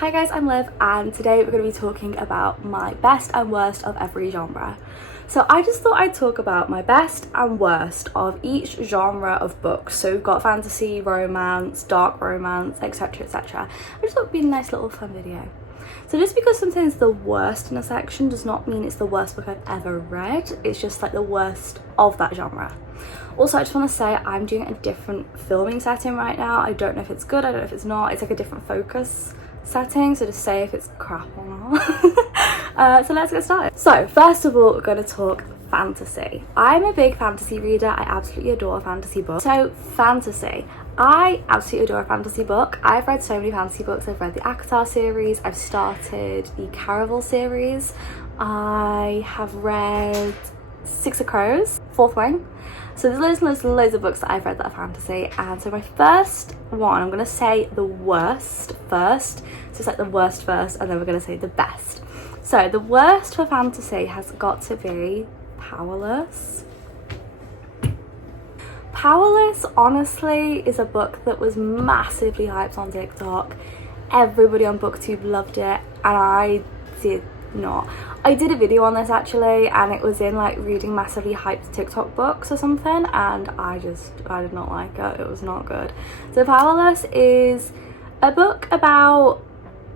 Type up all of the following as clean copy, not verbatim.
Hi guys, I'm Liv and today we're going to be talking about my best and worst of every genre. So I just thought I'd talk about my best and worst of each genre of books. So we've got fantasy, romance, dark romance, etc, etc. I just thought it'd be a nice little fun video. So just because something's the worst in a section does not mean it's the worst book I've ever read. It's just like the worst of that genre. Also, I just want to say I'm doing a different filming setting right now. I don't know if it's good, I don't know if it's not. It's like a different focus setting, so just say if it's crap or not. So let's get started. So first of all, we're going to talk fantasy. I'm a big fantasy reader. I absolutely adore fantasy books. So fantasy, I absolutely adore a fantasy book. I've read so many fantasy books. I've read the ACOTAR series, I've started the Caraval series, I have read Six of Crows, Fourth Wing. So there's loads of books that I've read that are fantasy, and so my first one, I'm going to say the worst first, so it's like the worst first and then we're going to say the best. So the worst for fantasy has got to be Powerless. Powerless honestly is a book that was massively hyped on TikTok. Everybody on BookTube loved it and I did not. I did a video on this actually, and it was in like reading massively hyped TikTok books or something, and I did not like it. It was not good. So Powerless is a book about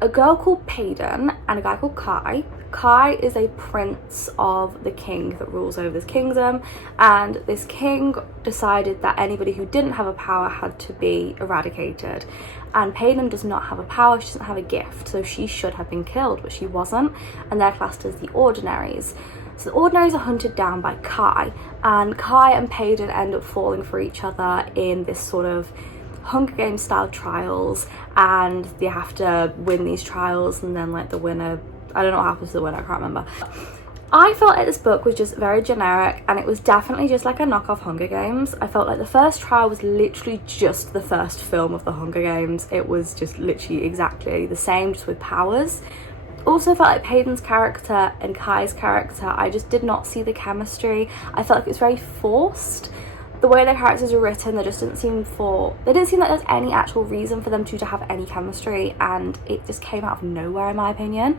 a girl called Payden and a guy called Kai. Kai is a prince of the king that rules over this kingdom, and this king decided that anybody who didn't have a power had to be eradicated. And Payden does not have a power, she doesn't have a gift, so she should have been killed, but she wasn't, and they're classed as the Ordinaries. So the Ordinaries are hunted down by Kai, and Kai and Payden end up falling for each other in this sort of Hunger Games style trials, and they have to win these trials, and then like the winner, I don't know what happens to the winner, I can't remember. I felt like this book was just very generic, and it was definitely just like a knockoff Hunger Games. I felt like the first trial was literally just the first film of the Hunger Games. It was just literally exactly the same, just with powers. Also felt like Payden's character and Kai's character, I just did not see the chemistry. I felt like it was very forced. The way their characters were written, they just didn't seem like there's any actual reason for them to have any chemistry, and it just came out of nowhere in my opinion.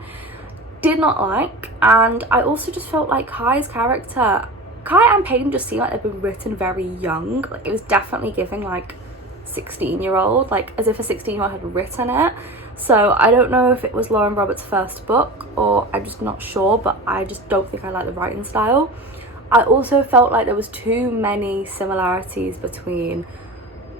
Did not like. And I also just felt like Kai's character, Kai and Payden just seemed like they'd been written very young. Like it was definitely giving like 16-year-old, like as if a 16-year-old had written it. So I don't know if it was Lauren Roberts' first book, or I'm just not sure, but I just don't think I like the writing style. I also felt like there was too many similarities between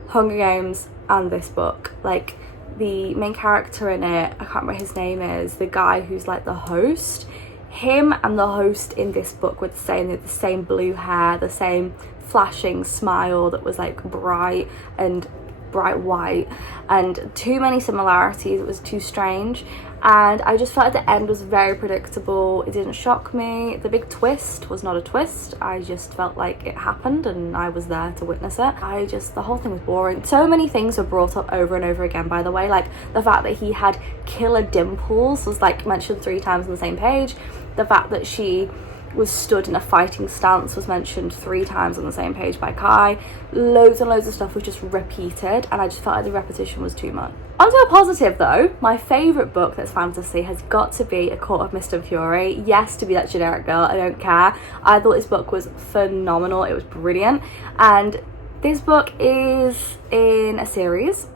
Hunger Games and this book. Like the main character in it, I can't remember his name is, the guy who's like the host, him and the host in this book were the same blue hair, the same flashing smile that was like bright white, and too many similarities. It was too strange, and I just felt like the end was very predictable. It didn't shock me. The big twist was not a twist. I just felt like it happened and I was there to witness it. The whole thing was boring. So many things were brought up over and over again, by the way, like the fact that he had killer dimples was like mentioned 3 times on the same page. The fact that she was stood in a fighting stance was mentioned 3 times on the same page by Kai. Loads and loads of stuff was just repeated, and I just felt like the repetition was too much. Onto a positive though, my favourite book that's fantasy has got to be A Court of Mist and Fury. Yes, to be that generic girl, I don't care. I thought this book was phenomenal, it was brilliant, and this book is in a series.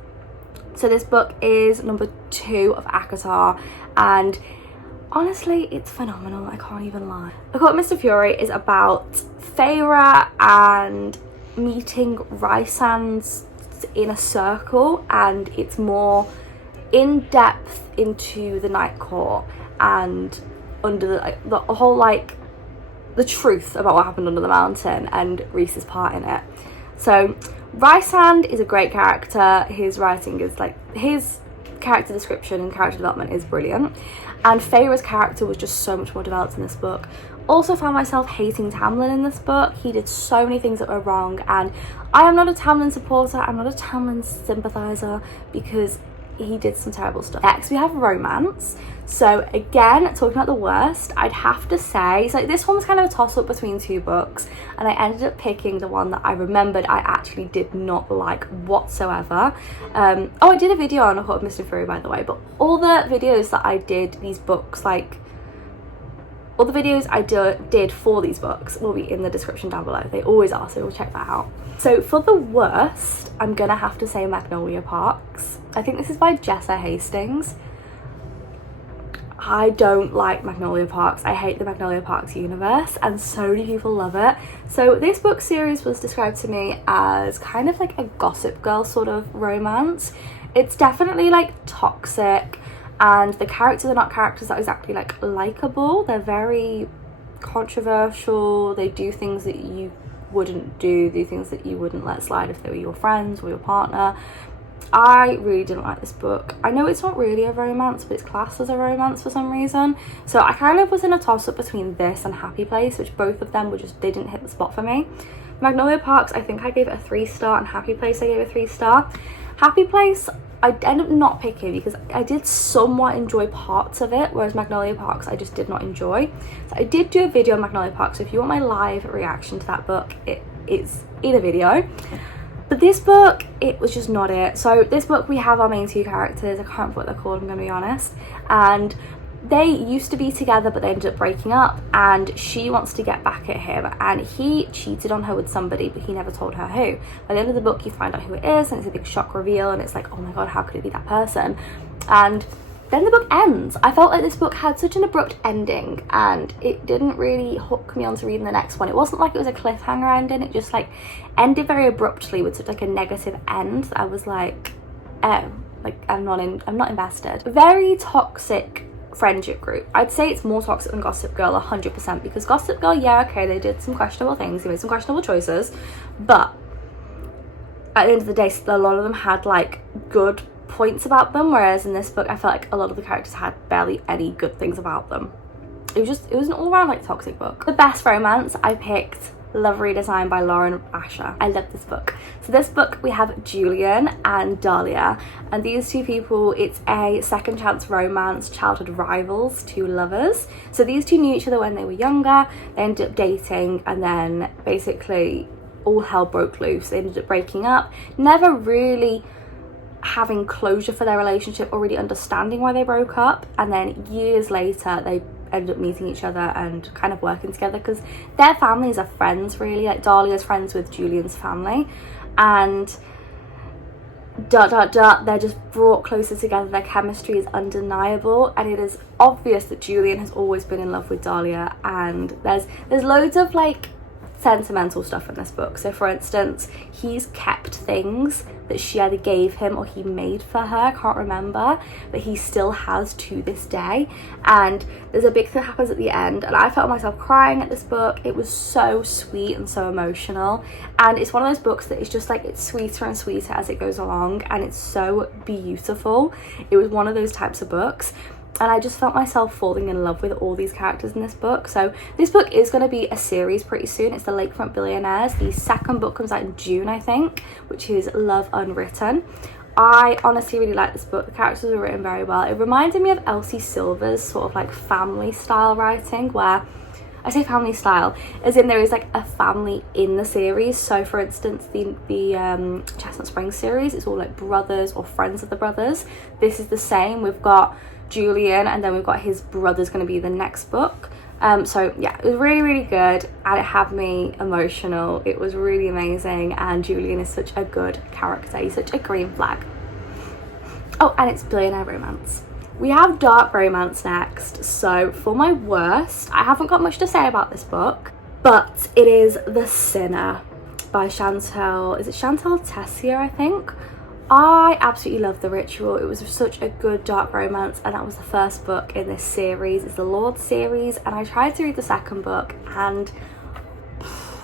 So this book is number 2 of ACOTAR, and honestly, it's phenomenal, I can't even lie. A Court of Mist and Fury is about Feyre and meeting Rysand's in a circle, and it's more in depth into the Night Court and under the whole like the truth about what happened under the mountain and Rhys's part in it. So Rysand is a great character. His writing is like, his character description and character development is brilliant, and Feyre's character was just so much more developed in this book. Also found myself hating Tamlin in this book. He did so many things that were wrong, and I am not a Tamlin supporter, I'm not a Tamlin sympathizer, because he did some terrible stuff. Next we have romance. So again, talking about the worst, I'd have to say, so this one was kind of a toss-up between two books, and I ended up picking the one that I remembered I actually did not like whatsoever. Oh, I did a video on A Court of Mr. Fury, by the way, but all the videos that I did these books, like all the videos I did for these books will be in the description down below. They always are, so we'll check that out. So for the worst, I'm gonna have to say Magnolia Parks. I think this is by Jessa Hastings. I don't like Magnolia Parks. I hate the Magnolia Parks universe, and so many people love it. So this book series was described to me as kind of like a Gossip Girl sort of romance. It's definitely like toxic, and the characters are not characters that are exactly like likable. They're very controversial. They do things that you wouldn't do things that you wouldn't let slide if they were your friends or your partner. I really didn't like this book. I know it's not really a romance, but it's classed as a romance for some reason. So I kind of was in a toss-up between this and Happy Place, which both of them were just, they didn't hit the spot for me. Magnolia Parks, I think I gave it a 3-star, and Happy Place I gave it a 3-star. Happy Place I ended up not picking because I did somewhat enjoy parts of it, whereas Magnolia Parks I just did not enjoy. So I did do a video on Magnolia Parks, so if you want my live reaction to that book, it is in a video. But this book, it was just not it. So this book, we have our main two characters. I can't remember what they're called, I'm gonna be honest. And they used to be together, but they ended up breaking up, and she wants to get back at him, and he cheated on her with somebody, but he never told her who. By the end of the book, you find out who it is, and it's a big shock reveal, and it's like, oh my god, how could it be that person? And then the book ends. I felt like this book had such an abrupt ending, and it didn't really hook me onto reading the next one. It wasn't like it was a cliffhanger ending, it just like ended very abruptly with such like a negative end that I was like, oh, like I'm not invested. Very toxic friendship group. I'd say it's more toxic than Gossip Girl 100%, because Gossip Girl, yeah, okay, they did some questionable things, they made some questionable choices, but at the end of the day, a lot of them had like good points about them, whereas in this book I felt like a lot of the characters had barely any good things about them. It was an all-around like toxic book. The best romance, I picked Love Redesign by Lauren Asher. I love this book. So this book, we have Julian and Dahlia, and these two people, it's a second chance romance, childhood rivals, two lovers. So these two knew each other when they were younger, they ended up dating, and then basically all hell broke loose. They ended up breaking up, never really having closure for their relationship or really understanding why they broke up, and then years later they ended up meeting each other and kind of working together because their families are friends, really. Like Dahlia's friends with Julian's family, and they're just brought closer together. Their chemistry is undeniable, and it is obvious that Julian has always been in love with Dahlia, and there's loads of like sentimental stuff in this book. So for instance, he's kept things that she either gave him or he made for her, I can't remember, but he still has to this day. And there's a big thing that happens at the end, and I felt myself crying at this book. It was so sweet and so emotional, and it's one of those books that is just like, it's sweeter and sweeter as it goes along, and it's so beautiful. It was one of those types of books, and I just felt myself falling in love with all these characters in this book. So this book is going to be a series pretty soon. It's the Lakefront Billionaires. The second book comes out in June, I think, which is Love Unwritten. I honestly really like this book. The characters are written very well. It reminded me of Elsie Silver's sort of like family style writing, where I say family style as in there is like a family in the series. So for instance, the Chestnut Springs series, it's all like brothers or friends of the brothers. This is the same. We've got Julian, and then we've got his brother's going to be the next book. So yeah, it was really, really good, and it had me emotional. It was really amazing, and Julian is such a good character. He's such a green flag. Oh, and it's billionaire romance. We have dark romance next. So for my worst, I haven't got much to say about this book, but it is The Sinner by Chantal, is it Chantal Tessier, I think? I absolutely love The Ritual. It was such a good dark romance, and that was the first book in this series. It's the Lord series, and I tried to read the second book, and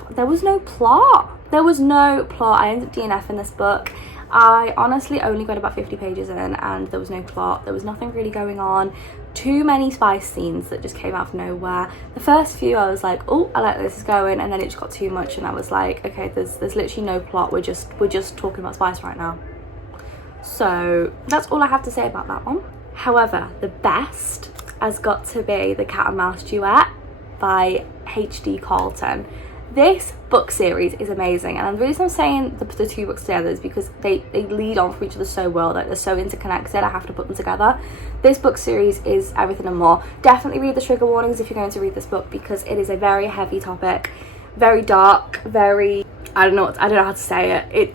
there was no plot. There was no plot. I ended up DNFing this book. I honestly only got about 50 pages in, and there was no plot. There was nothing really going on. Too many spice scenes that just came out of nowhere. The first few I was like, oh, I like where this is going, and then it just got too much, and I was like, okay, there's literally no plot. We're just talking about spice right now. So that's all I have to say about that one. However, the best has got to be The Cat and Mouse Duet by H.D. Carlton. This book series is amazing, and the reason I'm saying the two books together is because they lead on from each other so well, that they're so interconnected. I have to put them together. This book series is everything and more. Definitely read the trigger warnings if you're going to read this book, because it is a very heavy topic, very dark, very, I don't know how to say it.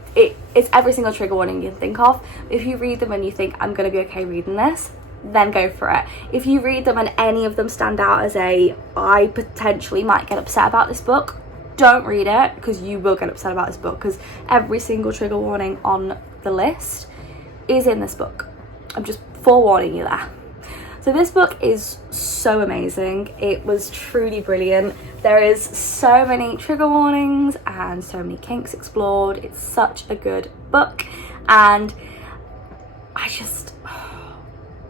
It's every single trigger warning you can think of. If you read them and you think, I'm going to be okay reading this, then go for it. If you read them and any of them stand out as I potentially might get upset about this book, don't read it, because you will get upset about this book, because every single trigger warning on the list is in this book. I'm just forewarning you there. So this book is so amazing. It was truly brilliant. There is so many trigger warnings and so many kinks explored. It's such a good book, and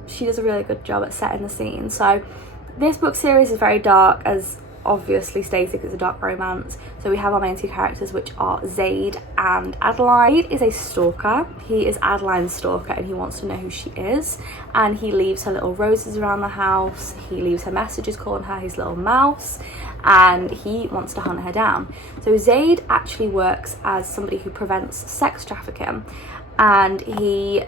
she does a really good job at setting the scene. So this book series is very dark, as obviously stated, it's a dark romance. So we have our main two characters, which are Zaid and Adeline. Zaid is a stalker. He is Adeline's stalker, and he wants to know who she is, and he leaves her little roses around the house. He leaves her messages calling her his little mouse, and he wants to hunt her down. So Zaid actually works as somebody who prevents sex trafficking, and he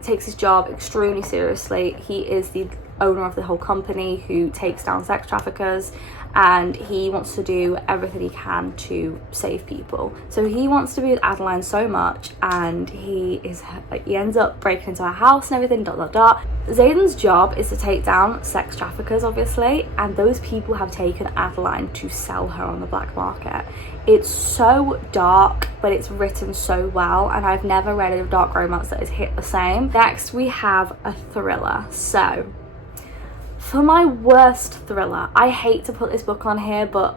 takes his job extremely seriously. He is the owner of the whole company who takes down sex traffickers, and he wants to do everything he can to save people. So he wants to be with Adeline so much, and he ends up breaking into her house and everything, ... Zayden's job is to take down sex traffickers, obviously, and those people have taken Adeline to sell her on the black market. It's so dark, but it's written so well, and I've never read a dark romance that has hit the same. Next we have a thriller. So for my worst thriller, I hate to put this book on here, but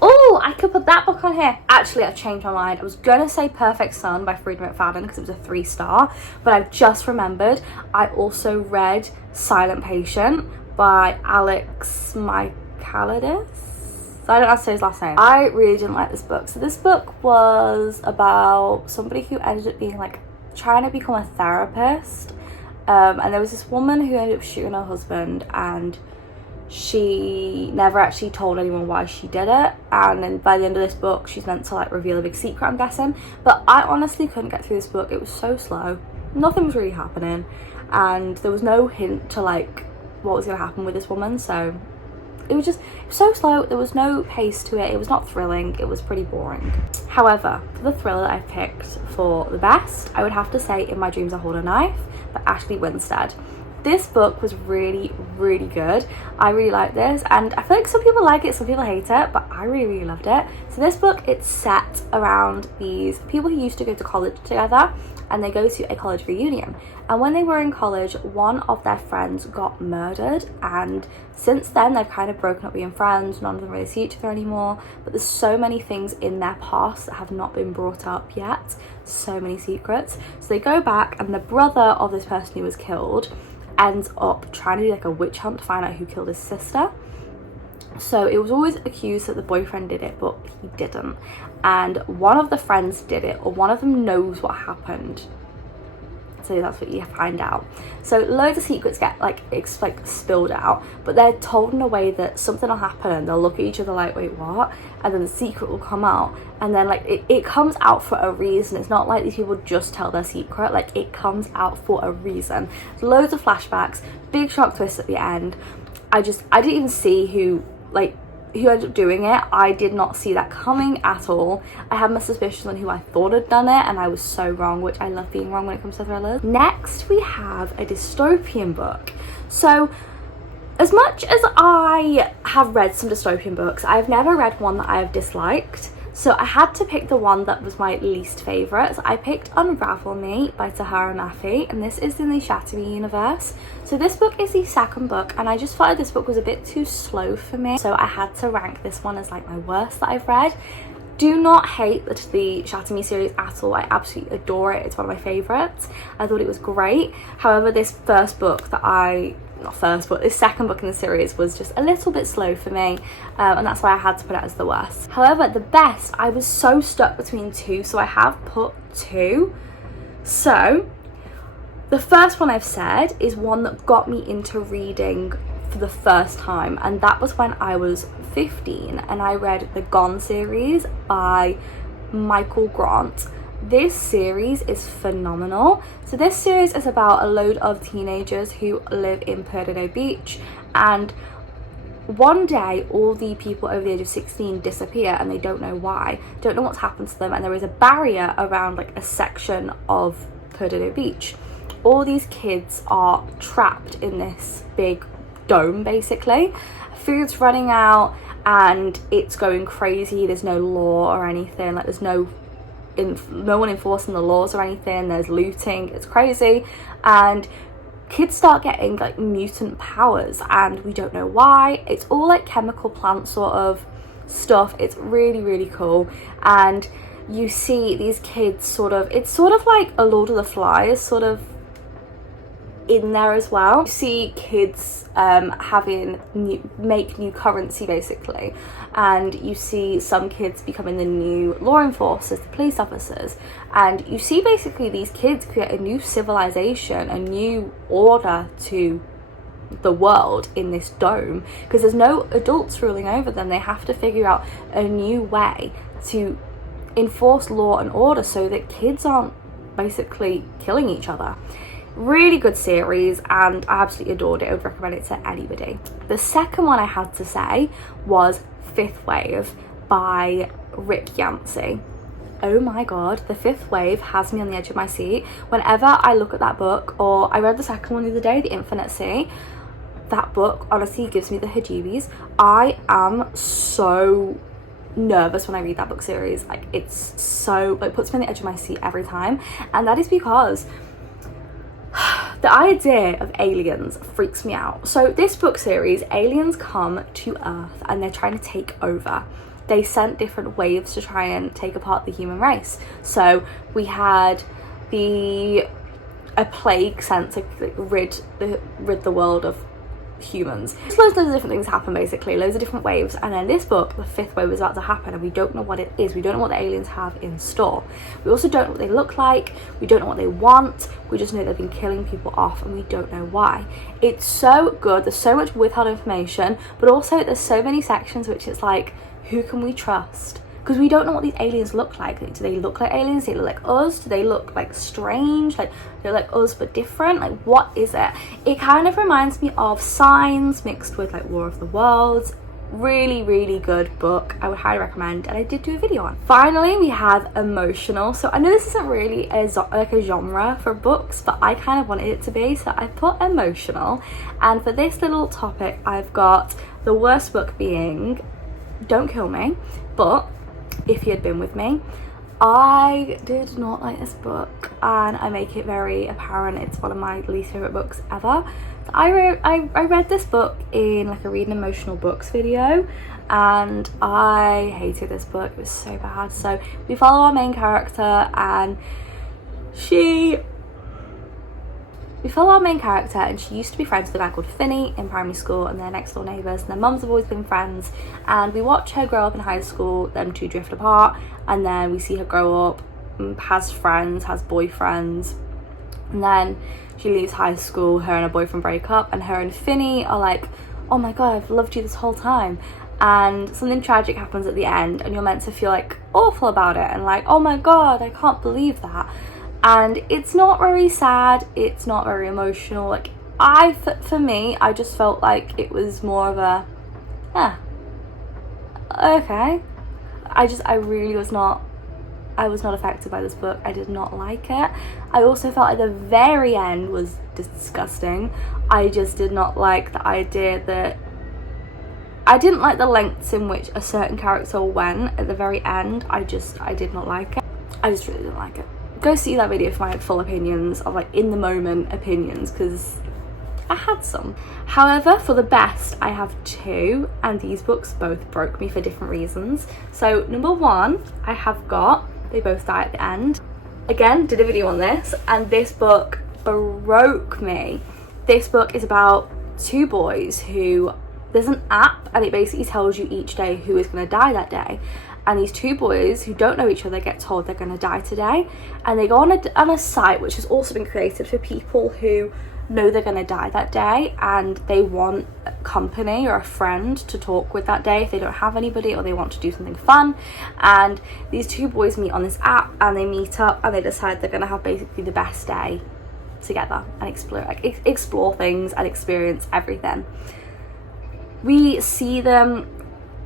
oh, I could put that book on here. Actually, I've changed my mind. I was gonna say Perfect Sun by Frida McFadden because it was a 3-star, but I've just remembered I also read Silent Patient by Alex Michaelides. I don't know how to say his last name. I really didn't like this book. So this book was about somebody who ended up being trying to become a therapist. And there was this woman who ended up shooting her husband, and she never actually told anyone why she did it, and then by the end of this book she's meant to reveal a big secret, I'm guessing. But I honestly couldn't get through this book. It was so slow, nothing was really happening, and there was no hint to what was going to happen with this woman. So it was so slow. There was no pace to it. It was not thrilling. It was pretty boring. However, for the thriller that I picked for the best, I would have to say In My Dreams I Hold a Knife by Ashley Winstead. This book was really, really good. I really liked this, and I feel like some people like it, some people hate it, but I really, really loved it. So this book, it's set around these people who used to go to college together, and they go to a college reunion. And when they were in college, one of their friends got murdered, and since then they've kind of broken up being friends. None of them really see each other anymore, but there's so many things in their past that have not been brought up yet, so many secrets. So they go back, and the brother of this person who was killed ends up trying to do a witch hunt to find out who killed his sister. So it was always accused that the boyfriend did it, but he didn't, and one of the friends did it, or one of them knows what happened. So that's what you find out. So loads of secrets get spilled out, but they're told in a way that something will happen, and they'll look at each other wait, what? And then the secret will come out, and then it comes out for a reason. It's not like these people just tell their secret. It comes out for a reason. There's loads of flashbacks, big shock twist at the end. I didn't even see who ended up doing it. I did not see that coming at all. I had my suspicions on who I thought had done it, and I was so wrong, which I love being wrong when it comes to thrillers. Next, we have a dystopian book. So as much as I have read some dystopian books, I've never read one that I have disliked. So I had to pick the one that was my least favourite. So I picked Unravel Me by Tahara Mafi, and this is in the Shatter Me universe. So this book is the second book, and I just felt like this book was a bit too slow for me. So I had to rank this one as my worst that I've read. Do not hate the Shatter Me series at all. I absolutely adore it. It's one of my favourites. I thought it was great. However, this first book this second book in the series was just a little bit slow for me, and that's why I had to put it as the worst. However, the best, I was so stuck between two, so I have put two. So the first one I've said is one that got me into reading for the first time, and that was when I was 15 and I read the Gone series by Michael Grant. This series is phenomenal. So this series is about a load of teenagers who live in Perdido Beach, and one day all the people over the age of 16 disappear and they don't know why, don't know what's happened to them, and there is a barrier around like a section of Perdido Beach. All these kids are trapped in this big dome basically. Food's running out and it's going crazy. There's no law or anything, like there's no one enforcing the laws or anything. There's looting, it's crazy, and kids start getting like mutant powers and we don't know why. It's all like chemical plant sort of stuff. It's really, really cool. And you see these kids it's sort of like a Lord of the Flies sort of in there as well. You see kids make new currency basically, and you see some kids becoming the new law enforcers, the police officers, and you see basically these kids create a new civilization, a new order to the world in this dome, because there's no adults ruling over them. They have to figure out a new way to enforce law and order so that kids aren't basically killing each other. Really good series, and I absolutely adored it. I would recommend it to anybody. The second one I had to say was Fifth Wave by Rick Yancey. Oh my god, The Fifth Wave has me on the edge of my seat. Whenever I look at that book, or I read the second one the other day, The Infinite Sea, that book honestly gives me the heebie-jeebies. I am so nervous when I read that book series. Like, it's so, like, puts me on the edge of my seat every time, and that is because the idea of aliens freaks me out. So this book series, aliens come to Earth and they're trying to take over. They sent different waves to try and take apart the human race. So we had a plague sent to rid the world of humans. Loads of different things happen basically, loads of different waves, and then this book, the fifth wave, is about to happen and we don't know what it is. We don't know what the aliens have in store. We also don't know what they look like, we don't know what they want, we just know they've been killing people off and we don't know why. It's so good. There's so much withheld information, but also there's so many sections which it's like, who can we trust? Because we don't know what these aliens look like. Do they look like aliens? Do they look like us? Do they look like strange? Like, they're like us but different? Like, what is it? It kind of reminds me of Signs mixed with like War of the Worlds. Really, really good book. I would highly recommend, and I did do a video on. Finally, we have emotional. So I know this isn't really a genre for books, but I kind of wanted it to be, so I put emotional. And for this little topic, I've got the worst book being Don't Kill Me, but If You Had Been With Me. I did not like this book, and I make it very apparent it's one of my least favourite books ever. So I read this book in like a reading emotional books video, and I hated this book. It was so bad. So we follow our main character, and she used to be friends with a guy called Finney in primary school, and they're next door neighbours, and their mums have always been friends, and we watch her grow up in high school, them two drift apart, and then we see her grow up, has friends, has boyfriends, and then she leaves high school, her and her boyfriend break up, and her and Finney are like, oh my god, I've loved you this whole time, and something tragic happens at the end, and you're meant to feel like awful about it, and like, oh my god, I can't believe that. And it's not very sad, it's not very emotional. Like, for me, I just felt like it was more of a, okay. I really was not affected by this book. I did not like it. I also felt like the very end was disgusting. I just did not like the idea that, I didn't like the lengths in which a certain character went at the very end. I did not like it. I just really didn't like it. Go see that video for my full opinions, of like in the moment opinions, because I had some. However, for the best, I have two, and these books both broke me for different reasons. So number one, I have got They Both Die at the End. Again, did a video on this, and this book broke me. This book is about two boys who, there's an app and it basically tells you each day who is going to die that day, and these two boys who don't know each other get told they're going to die today, and they go on a site which has also been created for people who know they're going to die that day and they want company or a friend to talk with that day if they don't have anybody or they want to do something fun. And these two boys meet on this app and they meet up and they decide they're going to have basically the best day together and explore things and experience everything. We see them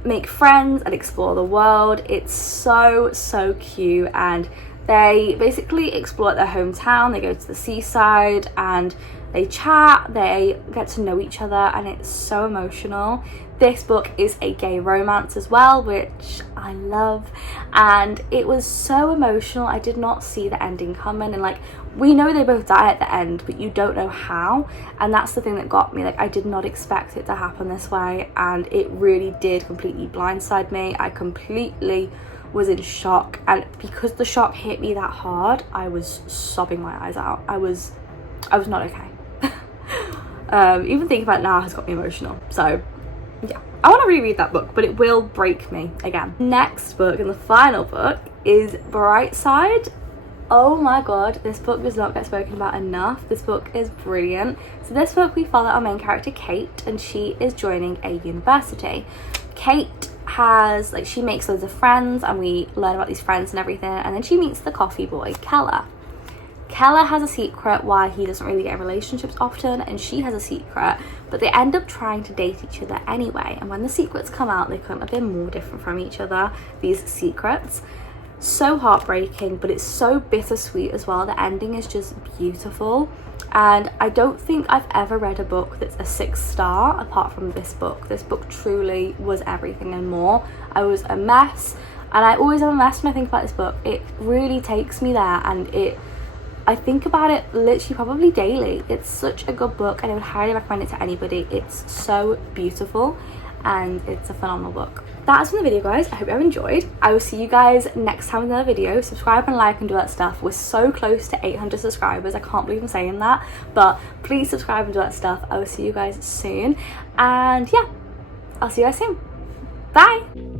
make friends and explore the world. It's so cute, and they basically explore their hometown. They go to the seaside and they chat, they get to know each other, and it's so emotional. This book is a gay romance as well, which I love, and it was so emotional. I did not see the ending coming, and like, we know they both die at the end, but you don't know how, and that's the thing that got me. Like, I did not expect it to happen this way, and it really did completely blindside me. I completely was in shock, and because the shock hit me that hard, I was sobbing my eyes out. I was not okay. Even thinking about it now has got me emotional. So yeah, I want to reread that book, but it will break me again. Next book, and the final book, is Brightside. Oh my god, this book does not get spoken about enough. This book is brilliant. So this book, we follow our main character Kate, and she is joining a university. Kate has, like, she makes loads of friends, and we learn about these friends and everything, and then she meets the coffee boy Keller. Keller has a secret why he doesn't really get in relationships often, and she has a secret, but they end up trying to date each other anyway. And when the secrets come out, they couldn't have been more different from each other, these secrets. So heartbreaking, but it's so bittersweet as well. The ending is just beautiful, and I don't think I've ever read a book that's a 6-star apart from this book. This book truly was everything and more. I was a mess, and I always am a mess when I think about this book. It really takes me there, and I think about it literally probably daily. It's such a good book, and I would highly recommend it to anybody. It's so beautiful, and it's a phenomenal book. That's been the video, guys. I hope you have enjoyed. I will see you guys next time with another video. Subscribe and like and do that stuff. We're so close to 800 subscribers. I can't believe I'm saying that, but please subscribe and do that stuff. I will see you guys soon, and yeah, I'll see you guys soon. Bye.